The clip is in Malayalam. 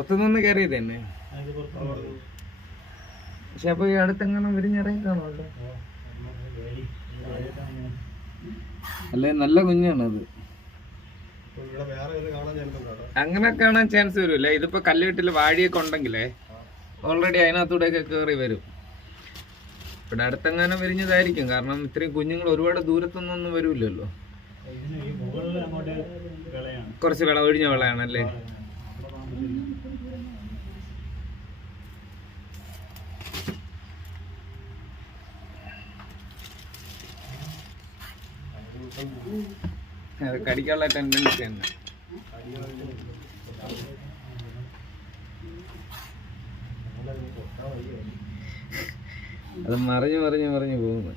പുറത്തുനിന്ന് കയറിയത് തന്നെ. പക്ഷെ അപ്പൊ ഈ അടുത്തെങ്ങനെ വിരിഞ്ഞിറങ്ങി കാണുമല്ലോ. അല്ലെ നല്ല കുഞ്ഞാണത്. അങ്ങനെ കാണാൻ ചാൻസ് വരൂല. ഇതിപ്പോ കല്ലുകെട്ടില് വാഴിയൊക്കെ ഉണ്ടെങ്കിലേ ഓൾറെഡി അതിനകത്തൂടെയൊക്കെ കയറി വരും. ഇവിടെ അടുത്തെങ്ങാനും വിരിഞ്ഞതായിരിക്കും. കാരണം ഇത്രയും കുഞ്ഞുങ്ങൾ ഒരുപാട് ദൂരത്തൊന്നും വരൂലല്ലോ. കുറച്ച് വിള ഒഴിഞ്ഞ വിളയാണല്ലേ. അത് കടിക്കാനുള്ള ടെൻഡൻസി തന്നെ. അത് മറിഞ്ഞു പോകുന്നു.